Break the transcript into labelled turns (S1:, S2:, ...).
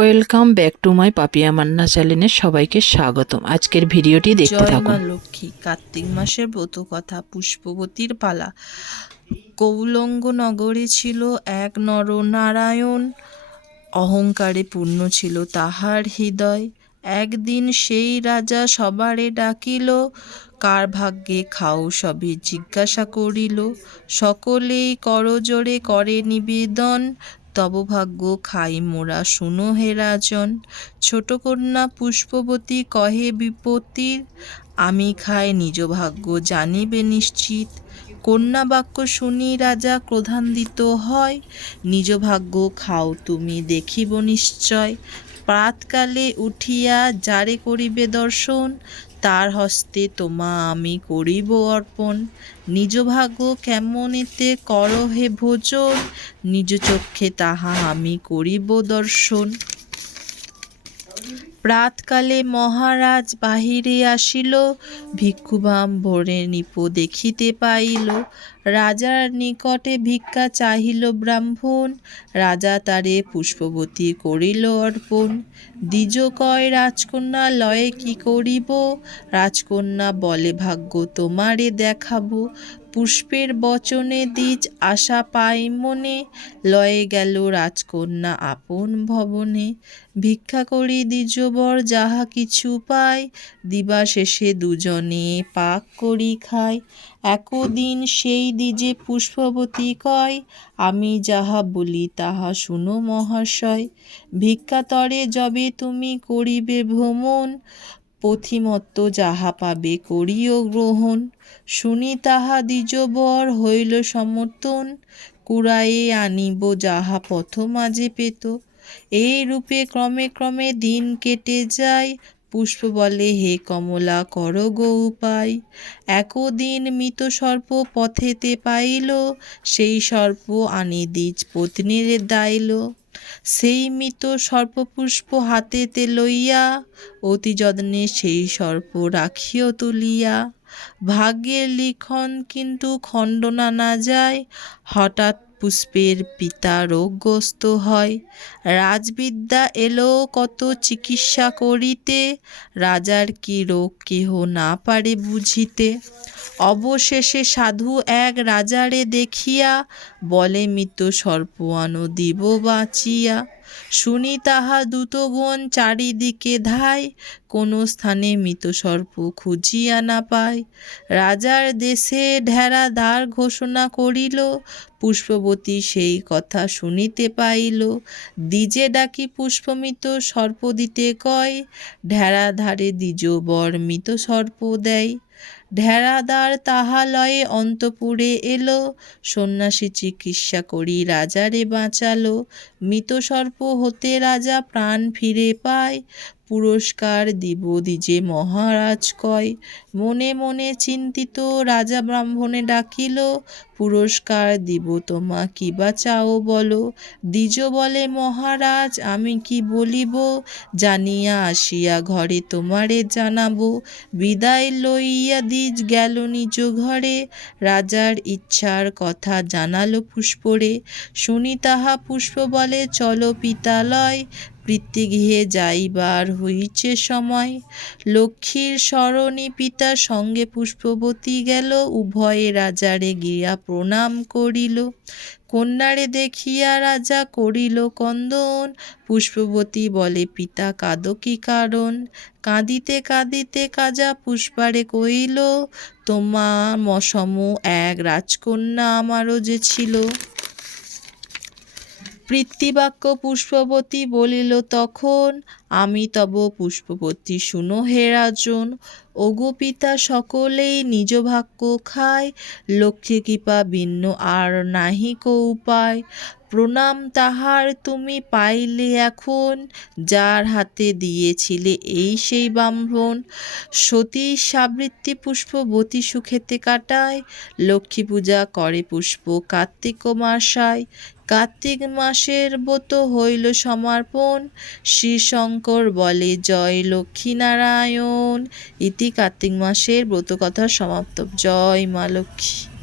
S1: Welcome back to my Papiya Manna চ্যানেলে সবাইকে স্বাগতম। আজকের ভিডিওটি দেখতে থাকুন।
S2: লক্ষ্মী কার্তিক মাসের ব্রত কথা পুষ্পবতীর পালা। কৌলঙ্গ নগরে ছিল এক নরনারায়ণ অহংকারে পূর্ণ ছিল তাহার হৃদয়। একদিন সেই রাজা সবারে ডাকিল কার ভাগ্যে খাও সবে জিজ্ঞাসা করিল। সকলেই করজোরে করে নিবেদন তব ভাগ্য খাই মোরা, শুনো হে রাজন। ছোট কন্যা পুষ্পবতী কহে বিপত্তির। আমি খাই নিজ ভাগ্য, জানিবে নিশ্চিত। কন্যা বাক্য শুনি রাজা ক্রোধান্বিত হয়। নিজ ভাগ্য খাও, তুমি দেখিব নিশ্চয়। প্রাতকালে উঠিয়া যারে করিবে দর্শন তার হস্তে তোমা আমি করিব অর্পণ। নিজ ভাগ্য কেমনেতে কর হে ভোজন, নিজ চক্ষে তাহা আমি করিব দর্শন। প্রাতকালে মহারাজ বাহিরে আসিল ভিক্ষুভাম ভোরে নিপ দেখিতে পাইল। রাজার নিকটে ভিক্ষা চাহিল ব্রাহ্মণ, রাজা তারে পুষ্পবতী করিল অর্পণ। দ্বিজ কয় রাজকন্যা লয়ে কি করিব? রাজকন্যা বলে, ভাগ্য তোমারে দেখাবো। পুষ্পের বচনে দ্বিজ আশা পাই মনে। লয়ে গেল রাজকন্যা আপন ভবনে। ভিক্ষা করি দ্বিজবর যাহা কিছু পায় দিবা শেষে দুজনে পাক করি খায় একদিন সেই দ্বিজে পুষ্পবতী কয়, আমি যাহা বলি তাহা শুনো মহাশয়। ভিক্ষাতরে যবে তুমি করিবে ভ্রমণ। পথিমত্ত যাহা পাবে করিও গ্রহণ। শুনি তাহা দ্বিজবর হইল সমর্থন, কুড়ায়ে আনিব যাহা পথ মাঝে পেত। এই রূপে ক্রমে ক্রমে দিন কেটে যায়, পুষ্প বলে, হে কমলা, কর গো উপায়। একদিন মৃত সর্প পথেতে পাইল, সেই সর্প আনি দ্বিজ পত্নীর দাইল। সেই মৃত সর্পপুষ্প হাতেতে লইয়া অতি যত্নে সেই সর্প রাখিও তুলিয়া। ভাগ্যের লিখন কিন্তু খণ্ডনা না যায়, হঠাৎ পুষ্পের পিতা রোগগ্রস্ত হয়। রাজবিদ্যা এলো কত চিকিৎসা করিতে? রাজার কি রোগ কেহ না পারে বুঝিতে। অবশেষে সাধু এক রাজারে দেখিয়া বলে, মৃত সর্প দিব বাঁচিয়া। শুনি তাহা দূতগণ চারিদিকে ধায়, কোনো স্থানে মৃত সর্প খুঁজিয়া না পায়। রাজার দেশে ঢেরা দ্বার ঘোষণা করিল, পুষ্পবতী সেই কথা শুনিতে পাইল। দ্বিজে ডাকি পুষ্পমিত, সর্প দিতে কয়, ঢেরা ধারে দ্বিজ বর মৃত সর্প দেয়। ঢেরাদার তাহালয়ে অন্তপুরে এলো। সন্ন্যাসী চিকিৎসা করি রাজারে বাঁচালো। মৃত সর্প হতে রাজা প্রাণ ফিরে পায়। পুরস্কার দিব দিজে মহারাজ কয়। মনে মনে চিন্তিত রাজা ব্রাহ্মণে ডাকিল, পুরস্কার দিব তোমা কি বা চাও বলো। দ্বিজ বলে, মহারাজ, আমি কি বলিব? জানিয়া আসিয়া ঘরে তোমারে জানাব। বিদায় লইয়া দ্বিজ গেল নিজ ঘরে। রাজার ইচ্ছার কথা জানালো পুষ্পরে। শুনি তাহা পুষ্প বলে, চলো পিতালয় পিতৃগৃহে যাইবার হইছে সময়। লক্ষ্মীর স্মরণী পিতার সঙ্গে পুষ্পবতী গেল, উভয়ে রাজারে গিয়া প্রণাম করিল। কন্যারে দেখিয়া রাজা করিল কন্দন। পুষ্পবতী বলে, পিতা, কাঁদ কি কারণ? কাঁদিতে কাঁদিতে কাজা পুষ্পারে কইল তোমার মসম এক রাজকন্যা আমারও যে ছিল। পৃথিবাক্য পুষ্পবতী বলিল, তখন আমি তব পুষ্পবতী, শুনো হে রাজন, ওগো পিতা সকলেই নিজ ভাগ্য খায়, লক্ষ্মী কৃপা ভিন্ন আর নাহি কো উপায়। প্রণাম তাহার তুমি পাইলে এখন, যার হাতে দিয়েছিলে এই সেই ব্রাহ্মণ। সতী সাবৃত্তি পুষ্পবতী সুখেতে কাটায়, লক্ষ্মী পূজা করে পুষ্প কার্তিক মাসায়। কার্তিক মাসের ব্রত হইল সমর্পণ। শ্রী শঙ্কর বলে, জয় লক্ষ্মীনারায়ণ। ইতি কার্তিক মাসের ব্রত কথা সমাপ্ত। জয় মা লক্ষ্মী।